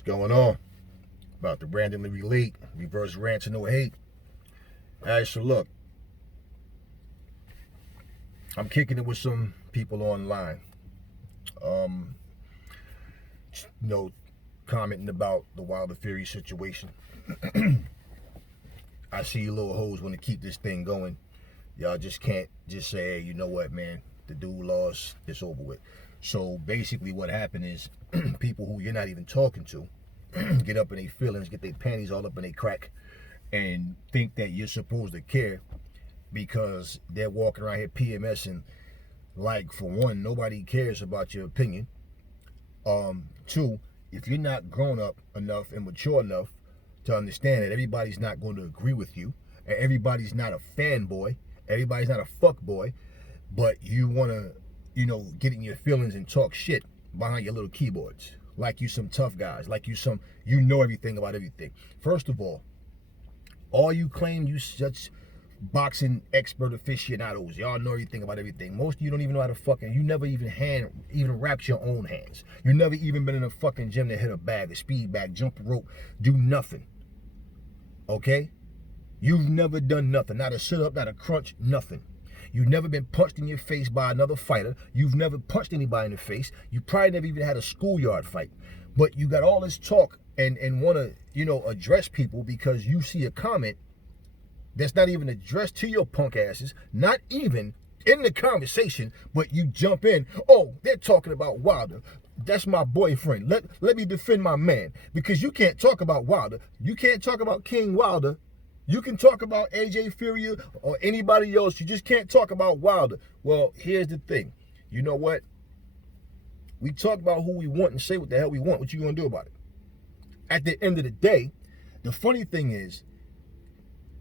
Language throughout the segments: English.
What's going on? About the Brandon Lee Elite, reverse rant to no hate. Alright, so look. I'm kicking it with some people online. Commenting about the Wilder Fury situation. I see you little hoes want to keep this thing going. Y'all just can't just say, hey, you know what, man? The dude lost, it's over with. So basically what happened is people who you're not even talking to get up in their feelings, get their panties all up in their crack, and think that you're supposed to care because they're walking around here PMSing like, for one, nobody cares about your opinion. Two, if you're not grown up enough and mature enough to understand that everybody's not going to agree with you, and everybody's not a fanboy, everybody's not a fuck boy, but you want to, get in your feelings and talk shit behind your little keyboards. Like you some tough guys, like you know everything about everything. First of all you claim you such boxing expert aficionados, y'all know everything about everything. Most of you don't even know how to fucking, you never even wrapped your own hands. You never even been in a fucking gym to hit a bag, a speed bag, jump a rope, do nothing. Okay? You've never done nothing, not a sit-up, not a crunch, nothing. You've never been punched in your face by another fighter. You've never punched anybody in the face. You probably never even had a schoolyard fight. But you got all this talk and want to, address people because you see a comment that's not even addressed to your punk asses, not even in the conversation, but you jump in. Oh, they're talking about Wilder. That's my boyfriend. Let me defend my man. Because you can't talk about Wilder. You can't talk about King Wilder. You can talk about AJ Fury or anybody else. You just can't talk about Wilder. Well, here's the thing. You know what? We talk about who we want and say what the hell we want. What you gonna do about it? At the end of the day, the funny thing is,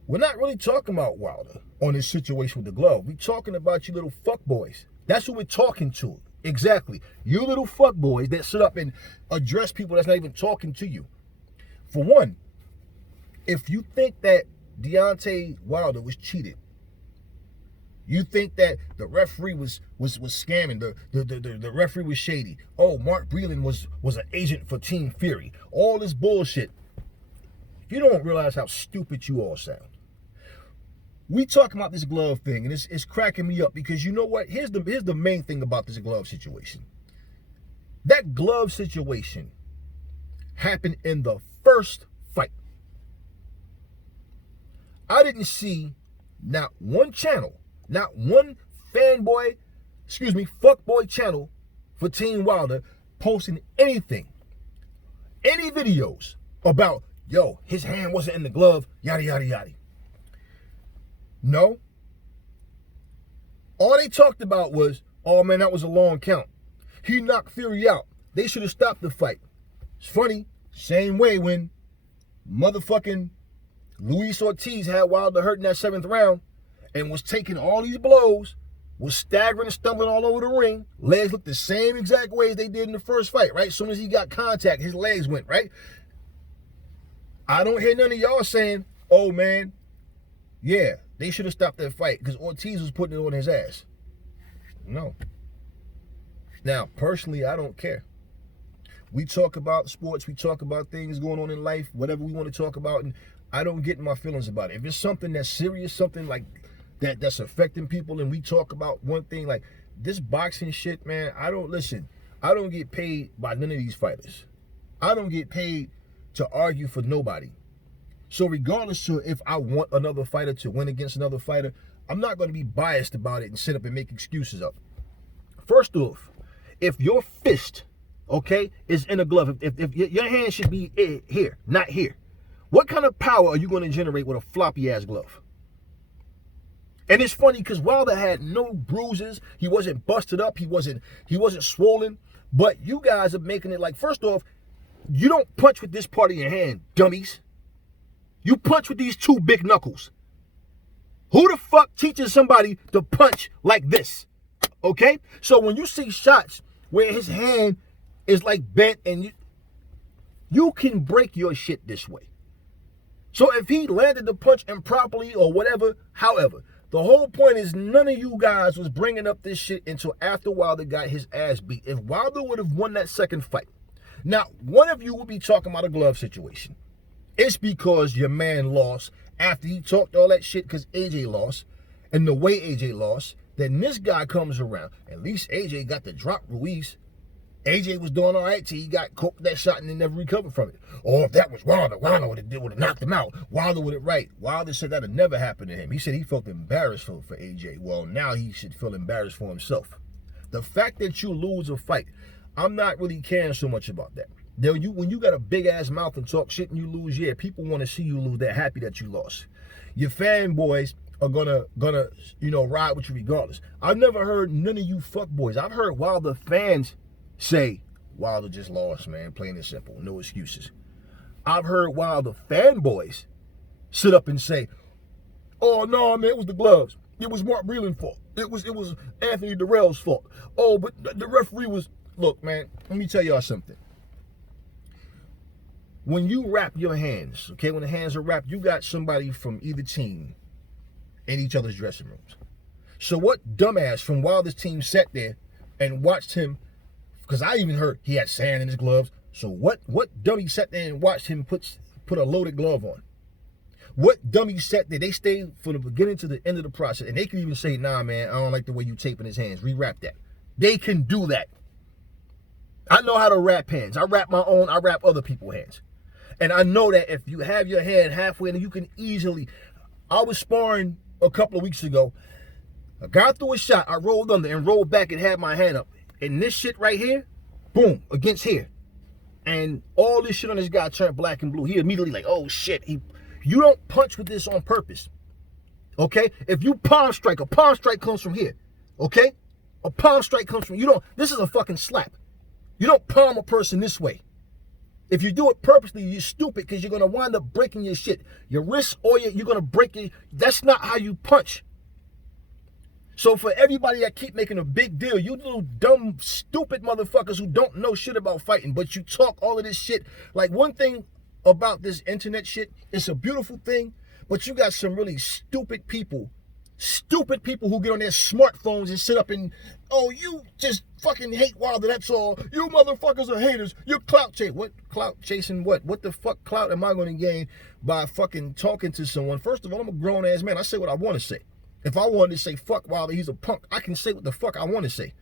we're not really talking about Wilder on this situation with the glove. We're talking about you little fuck boys. That's who we're talking to. Exactly. You little fuck boys that sit up and address people that's not even talking to you. For one, if you think that Deontay Wilder was cheated, you think that the referee was scamming, the referee was shady. Oh, Mark Breland was an agent for Team Fury. All this bullshit. You don't realize how stupid you all sound. We talking about this glove thing, and it's cracking me up because you know what? Here's the main thing about this glove situation. That glove situation happened in the first fight. I didn't see not one channel, not one fuckboy channel for Team Wilder posting anything, any videos about, yo, his hand wasn't in the glove, yada, yada, yada. No. All they talked about was, oh man, that was a long count. He knocked Fury out. They should have stopped the fight. It's funny, same way when motherfucking Luis Ortiz had Wilder hurt in that 7th round and was taking all these blows, was staggering and stumbling all over the ring. Legs looked the same exact way as they did in the first fight, right? As soon as he got contact, his legs went, right? I don't hear none of y'all saying, oh man, yeah, they should have stopped that fight because Ortiz was putting it on his ass. No. Now, personally, I don't care. We talk about sports, we talk about things going on in life, whatever we want to talk about, and I don't get in my feelings about it. If it's something that's serious, something like that's affecting people, and we talk about one thing like this boxing shit, man, I don't get paid by none of these fighters. I don't get paid to argue for nobody. So regardless of if I want another fighter to win against another fighter, I'm not going to be biased about it and sit up and make excuses up. First off, if your fist, okay, is in a glove, if your hand should be here, not here, what kind of power are you going to generate with a floppy ass glove? And it's funny because Wilder had no bruises, he wasn't busted up, he wasn't swollen, but you guys are making it like, first off, you don't punch with this part of your hand, dummies. You punch with these two big knuckles. Who the fuck teaches somebody to punch like this? Okay? So when you see shots where his hand is like bent and you can break your shit this way. So if he landed the punch improperly or whatever, however, the whole point is none of you guys was bringing up this shit until after Wilder got his ass beat. If Wilder would have won that second fight, Now, one of you will be talking about a glove situation. It's because your man lost after he talked all that shit because AJ lost. And the way AJ lost, then this guy comes around. At least AJ got to drop Ruiz. AJ was doing all right till he got caught with that shot and then never recovered from it. Or if that was Wilder would have knocked him out. Wilder would have right. Wilder said that would never happen to him. He said he felt embarrassed for AJ. Well, now he should feel embarrassed for himself. The fact that you lose a fight, I'm not really caring so much about that. When you got a big ass mouth and talk shit and you lose, yeah, people want to see you lose. They're happy that you lost. Your fanboys are gonna ride with you regardless. I've never heard none of you fuckboys. I've heard Wilder fans say Wilder just lost, man. Plain and simple, no excuses. I've heard Wilder fanboys sit up and say, "Oh no, man, it was the gloves. It was Mark Breland's fault. It was Anthony Dirrell's fault. Oh, but the referee was." Look, man, let me tell y'all something. When you wrap your hands, okay, when the hands are wrapped, you got somebody from either team in each other's dressing rooms. So what dumbass from Wilder's team sat there and watched him, because I even heard he had sand in his gloves. So what dummy sat there and watched him put a loaded glove on? What dummy sat there? They stayed from the beginning to the end of the process. And they can even say, nah, man, I don't like the way you taping his hands. Rewrap that. They can do that. I know how to wrap hands. I wrap my own. I wrap other people's hands. And I know that if you have your hand halfway, then you can easily. I was sparring a couple of weeks ago. I got through a shot. I rolled under and rolled back and had my hand up. And this shit right here, boom, against here. And all this shit on this guy turned black and blue. He immediately like, oh shit. You don't punch with this on purpose. Okay? If you palm strike, a palm strike comes from here. Okay? A palm strike comes from, this is a fucking slap. You don't palm a person this way. If you do it purposely, you're stupid because you're going to wind up breaking your shit. Your wrist or you're going to break it. That's not how you punch. So for everybody that keep making a big deal, you little dumb, stupid motherfuckers who don't know shit about fighting, but you talk all of this shit. Like, one thing about this internet shit, it's a beautiful thing, but you got some really stupid people who get on their smartphones and sit up and, oh, you just fucking hate Wilder, that's all. You motherfuckers are haters. You're clout chasing. What clout chasing what? What the fuck clout am I going to gain by fucking talking to someone? First of all, I'm a grown-ass man. I say what I want to say. If I wanted to say fuck Wilder, he's a punk, I can say what the fuck I want to say.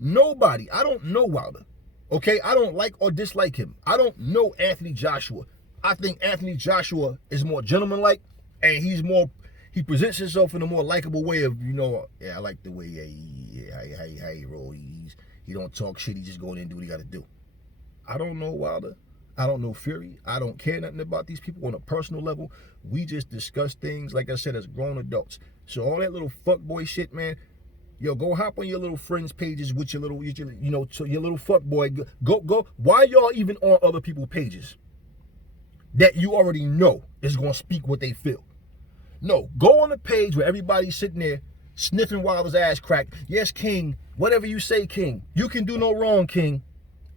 I don't know Wilder. Okay? I don't like or dislike him. I don't know Anthony Joshua. I think Anthony Joshua is more gentlemanlike, and he presents himself in a more likable way of, I like the way how he roll. He don't talk shit. He just go in there and do what he got to do. I don't know Wilder. I don't know Fury. I don't care nothing about these people on a personal level. We just discuss things, like I said, as grown adults. So all that little fuckboy shit, man, yo, go hop on your little friends' pages with your little fuckboy. Go. Why y'all even on other people's pages that you already know is going to speak what they feel? No, go on the page where everybody's sitting there sniffing Wilder's ass crack. Yes, King, whatever you say, King. You can do no wrong, King.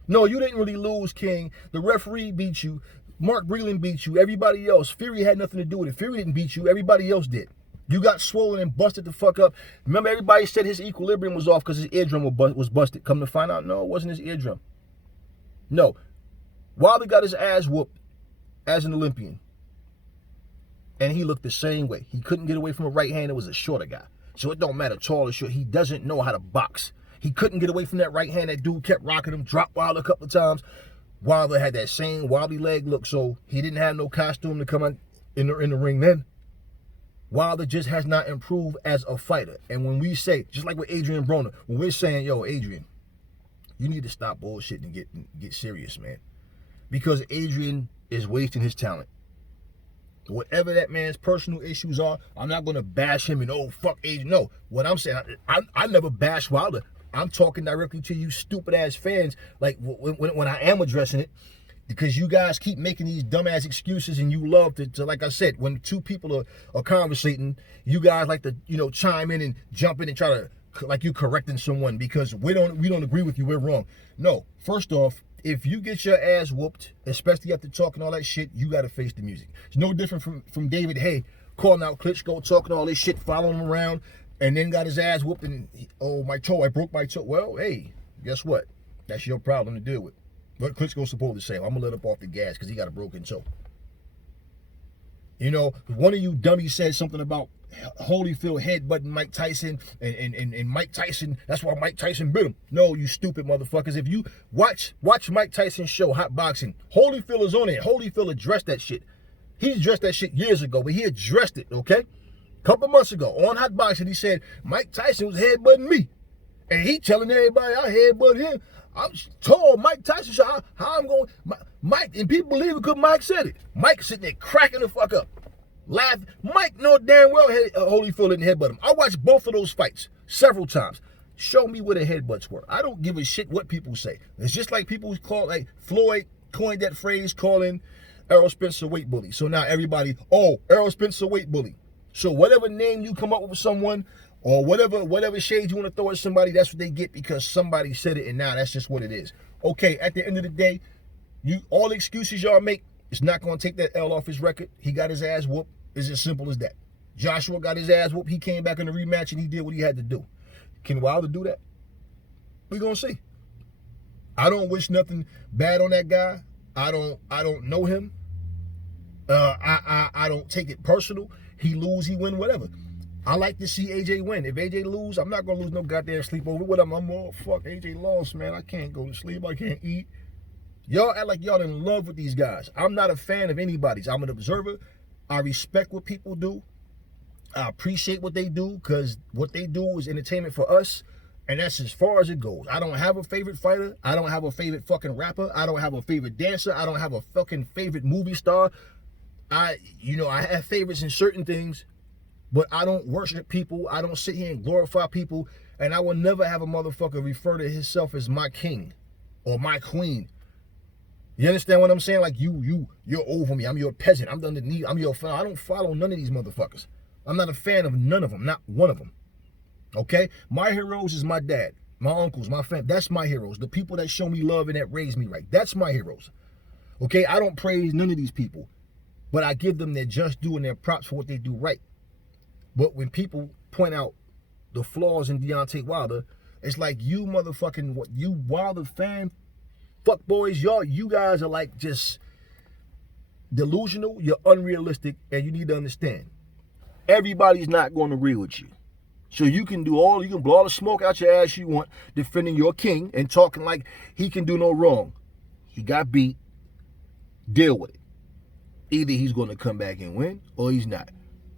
No, you didn't really lose, King. The referee beat you. Mark Breland beat you. Everybody else. Fury had nothing to do with it. Fury didn't beat you. Everybody else did. You got swollen and busted the fuck up. Remember, everybody said his equilibrium was off because his eardrum was busted. Come to find out, no, it wasn't his eardrum. No. Wilder got his ass whooped as an Olympian. And he looked the same way. He couldn't get away from a right hand. It was a shorter guy. So it don't matter, tall or short. He doesn't know how to box. He couldn't get away from that right hand. That dude kept rocking him, dropped Wilder a couple of times. Wilder had that same wobbly leg look, so he didn't have no costume to come in the ring then. Wilder just has not improved as a fighter. And when we say, just like with Adrian Broner, when we're saying, yo, Adrian, you need to stop bullshitting and get serious, man. Because Adrian is wasting his talent. Whatever that man's personal issues are, I'm not going to bash him and, oh, fuck Adrian. No, what I'm saying, I never bash Wilder. I'm talking directly to you stupid-ass fans, like when I am addressing it, because you guys keep making these dumbass excuses, and you love to like I said, when two people are conversating, you guys like to, chime in and jump in and try to, like you correcting someone because we don't agree with you, we're wrong. No, first off, if you get your ass whooped, especially after talking all that shit, you got to face the music. It's no different from David Haye calling out Klitschko, talking all this shit, following him around, and then got his ass whooped and, oh, my toe, I broke my toe. Well, hey, guess what? That's your problem to deal with. What Klitschko supposed to say? I'm gonna let up off the gas because he got a broken toe. You know, one of you dummies said something about Holyfield headbutting Mike Tyson and Mike Tyson, that's why Mike Tyson bit him. No, you stupid motherfuckers. If you watch Mike Tyson's show, Hot Boxing, Holyfield is on it. Holyfield addressed that shit. He addressed that shit years ago, but he addressed it, okay? A couple months ago on Hot Boxing, he said, Mike Tyson was headbutting me. And he telling everybody I headbutt him. I'm told Mike Tyson, how I'm going, Mike, and people believe it because Mike said it. Mike sitting there cracking the fuck up, laughing. Mike know damn well Holyfield didn't headbutt him. I watched both of those fights several times. Show me where the headbutts were. I don't give a shit what people say. It's just like people call, like Floyd coined that phrase calling Errol Spencer weight bully. So now everybody, oh, Errol Spencer weight bully. So whatever name you come up with someone, or whatever shade you want to throw at somebody, that's what they get because somebody said it, and now that's just what it is. Okay, at the end of the day, all the excuses y'all make, it's not going to take that L off his record. He got his ass whooped. It's as simple as that. Joshua got his ass whooped. He came back in the rematch, and he did what he had to do. Can Wilder do that? We're going to see. I don't wish nothing bad on that guy. I don't know him. I don't take it personal. He lose, he win, whatever. I like to see AJ win. If AJ lose, I'm not going to lose no goddamn sleep over with him. I'm all, fuck, AJ lost, man. I can't go to sleep. I can't eat. Y'all act like y'all in love with these guys. I'm not a fan of anybody's. I'm an observer. I respect what people do. I appreciate what they do because what they do is entertainment for us. And that's as far as it goes. I don't have a favorite fighter. I don't have a favorite fucking rapper. I don't have a favorite dancer. I don't have a fucking favorite movie star. I have favorites in certain things. But I don't worship people. I don't sit here and glorify people. And I will never have a motherfucker refer to himself as my king or my queen. You understand what I'm saying? Like you're over me. I'm your peasant. I'm underneath. I'm your fan. I don't follow none of these motherfuckers. I'm not a fan of none of them. Not one of them. Okay? My heroes is my dad, my uncles, my family. That's my heroes. The people that show me love and that raise me right. That's my heroes. Okay? I don't praise none of these people. But I give them their just due and their props for what they do right. But when people point out the flaws in Deontay Wilder, it's like you Wilder fan fuck boys, you guys are like just delusional, you're unrealistic, and you need to understand. Everybody's not going to agree with you. So you can blow all the smoke out your ass you want, defending your king and talking like he can do no wrong. He got beat. Deal with it. Either he's going to come back and win or he's not.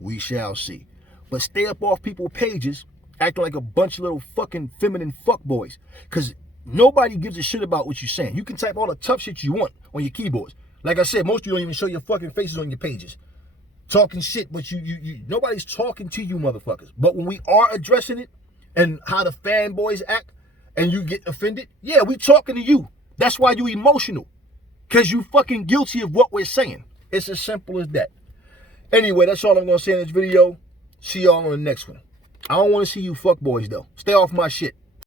We shall see. But stay up off people's pages acting like a bunch of little fucking feminine fuckboys. Because nobody gives a shit about what you're saying. You can type all the tough shit you want on your keyboards. Like I said, most of you don't even show your fucking faces on your pages. Talking shit, but nobody's talking to you motherfuckers. But when we are addressing it and how the fanboys act and you get offended, yeah, we talking to you. That's why you emotional. Because you fucking guilty of what we're saying. It's as simple as that. Anyway, that's all I'm going to say in this video. See y'all on the next one. I don't want to see you fuckboys, though. Stay off my shit.